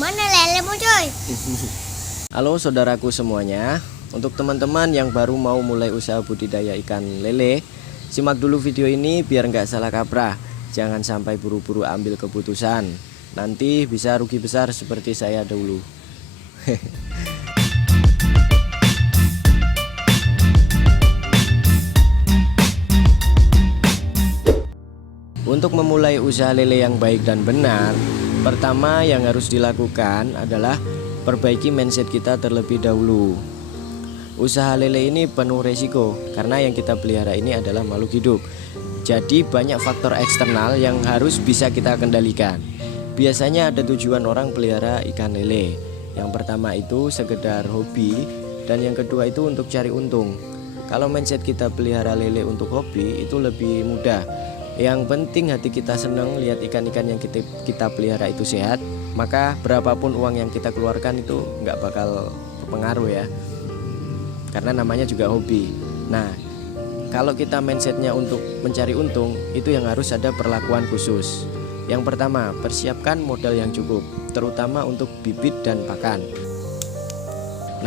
Mana lelemu coy? Halo saudaraku semuanya. Untuk teman-teman yang baru mau mulai usaha budidaya ikan lele, simak dulu video ini biar nggak salah kaprah. Jangan sampai buru-buru ambil keputusan, nanti bisa rugi besar seperti saya dulu. Untuk memulai usaha lele yang baik dan benar, pertama yang harus dilakukan adalah perbaiki mindset kita terlebih dahulu. Usaha lele ini penuh resiko karena yang kita pelihara ini adalah makhluk hidup. Jadi banyak faktor eksternal yang harus bisa kita kendalikan. Biasanya ada tujuan orang pelihara ikan lele. Yang pertama itu sekedar hobi, dan yang kedua itu untuk cari untung. Kalau mindset kita pelihara lele untuk hobi itu lebih mudah. Yang penting hati kita senang lihat ikan-ikan yang kita pelihara itu sehat, maka berapapun uang yang kita keluarkan itu nggak bakal berpengaruh ya, karena namanya juga hobi. Nah, kalau kita mindsetnya untuk mencari untung, itu yang harus ada perlakuan khusus. Yang pertama, persiapkan modal yang cukup, terutama untuk bibit dan pakan.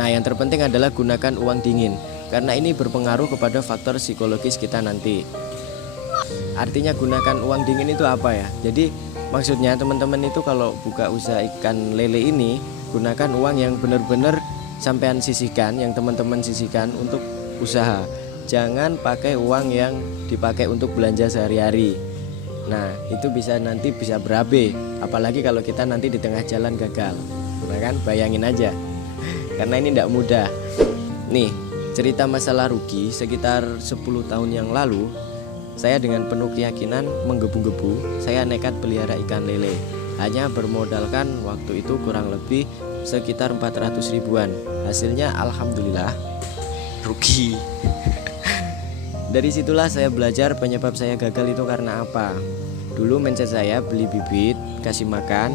Nah, yang terpenting adalah gunakan uang dingin, karena ini berpengaruh kepada faktor psikologis kita nanti. Artinya gunakan uang dingin itu apa ya? Jadi maksudnya teman-teman itu kalau buka usaha ikan lele ini, gunakan uang yang benar-benar sampean sisihkan, yang teman-teman sisihkan untuk usaha. Jangan pakai uang yang dipakai untuk belanja sehari-hari. Nah, itu nanti bisa berabe, apalagi kalau kita nanti di tengah jalan gagal. Nah kan, bayangin aja. Karena ini tidak mudah. Nih, cerita masalah rugi sekitar 10 tahun yang lalu. Saya dengan penuh keyakinan menggebu-gebu, saya nekat pelihara ikan lele. Hanya bermodalkan waktu itu kurang lebih sekitar 400 ribuan. Hasilnya alhamdulillah rugi. Dari situlah saya belajar penyebab saya gagal itu karena apa. Dulu mindset saya beli bibit, kasih makan,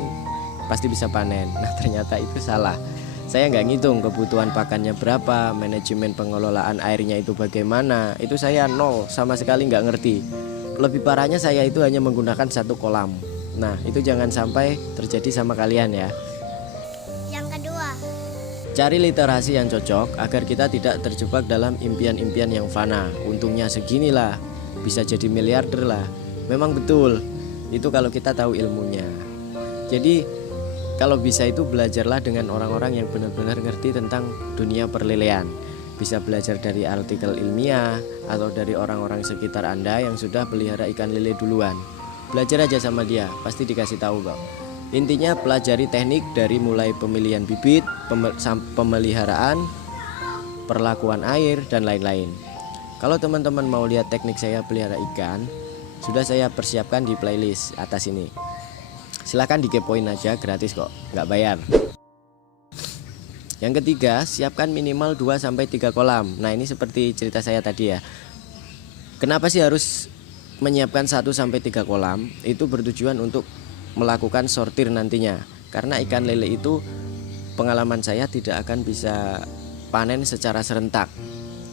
pasti bisa panen. Nah ternyata itu salah. Saya nggak ngitung kebutuhan pakannya berapa, manajemen pengelolaan airnya itu bagaimana. Itu saya nol, sama sekali nggak ngerti. Lebih parahnya saya itu hanya menggunakan satu kolam. Nah itu jangan sampai terjadi sama kalian ya. Yang kedua, Cari literasi yang cocok agar kita tidak terjebak dalam impian-impian yang fana. Untungnya seginilah, bisa jadi miliarder lah. Memang betul, itu kalau kita tahu ilmunya. Jadi kalau bisa itu belajarlah dengan orang-orang yang benar-benar ngerti tentang dunia perlelean. Bisa belajar dari artikel ilmiah atau dari orang-orang sekitar Anda yang sudah pelihara ikan lele duluan. Belajar aja sama dia, pasti dikasih tahu kok. Intinya pelajari teknik dari mulai pemilihan bibit, pemeliharaan, perlakuan air, dan lain-lain. Kalau teman-teman mau lihat teknik saya pelihara ikan, sudah saya persiapkan di playlist atas ini. Silahkan dikepoin aja, gratis kok, nggak bayar. Yang ketiga, siapkan minimal 2-3 kolam. Nah ini seperti cerita saya tadi ya. Kenapa sih harus menyiapkan 1-3 kolam? Itu bertujuan untuk melakukan sortir nantinya. Karena ikan lele itu pengalaman saya tidak akan bisa panen secara serentak.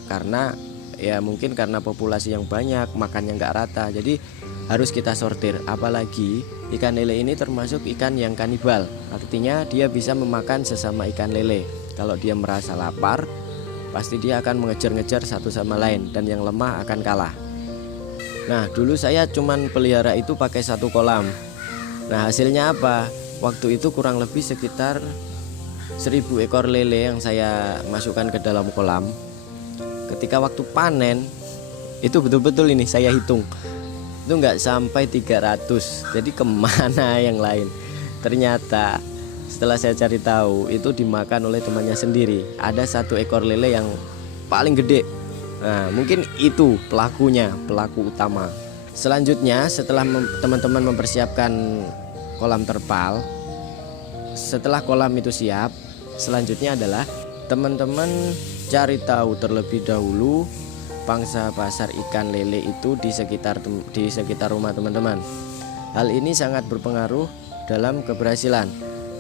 Karena ya mungkin karena populasi yang banyak, makannya nggak rata. Jadi harus kita sortir. Apalagi ikan lele ini termasuk ikan yang kanibal. Artinya dia bisa memakan sesama ikan lele. Kalau dia merasa lapar, pasti dia akan mengejar-ngejar satu sama lain, dan yang lemah akan kalah. Nah dulu saya cuman pelihara itu pakai satu kolam. Nah hasilnya apa? Waktu itu kurang lebih sekitar 1000 ekor lele yang saya masukkan ke dalam kolam. Ketika waktu panen, itu betul-betul ini saya hitung, itu nggak sampai 300. Jadi kemana yang lain? Ternyata setelah saya cari tahu, itu dimakan oleh temannya sendiri. Ada 1 ekor lele yang paling gede. Nah mungkin itu pelaku utama. Selanjutnya setelah teman-teman mempersiapkan kolam terpal, setelah kolam itu siap, selanjutnya adalah teman-teman cari tahu terlebih dahulu pangsa pasar ikan lele itu di sekitar rumah teman-teman. Hal ini sangat berpengaruh dalam keberhasilan.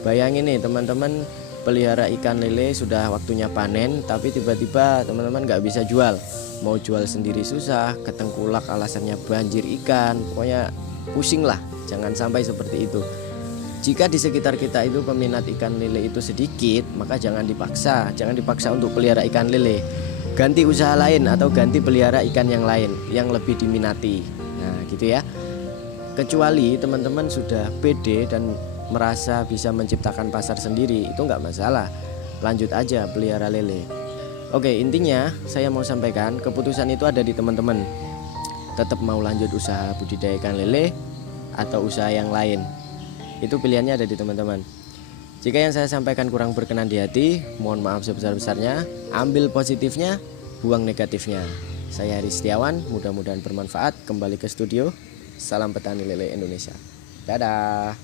Bayangin nih teman-teman pelihara ikan lele, sudah waktunya panen, tapi tiba-tiba teman-teman nggak bisa jual. Mau jual sendiri susah, ketengkulak alasannya banjir ikan, pokoknya pusing lah. Jangan sampai seperti itu. Jika di sekitar kita itu peminat ikan lele itu sedikit, maka jangan dipaksa untuk pelihara ikan lele. Ganti usaha lain atau ganti pelihara ikan yang lain yang lebih diminati. Nah, gitu ya. Kecuali teman-teman sudah pede dan merasa bisa menciptakan pasar sendiri, itu nggak masalah. Lanjut aja pelihara lele. Oke, intinya saya mau sampaikan keputusan itu ada di teman-teman. Tetap mau lanjut usaha budidaya ikan lele atau usaha yang lain. Itu pilihannya ada di teman-teman. Jika yang saya sampaikan kurang berkenan di hati, mohon maaf sebesar-besarnya. Ambil positifnya, buang negatifnya. Saya Heri Setiawan, mudah-mudahan bermanfaat. Kembali ke studio. Salam petani lele Indonesia. Dadah.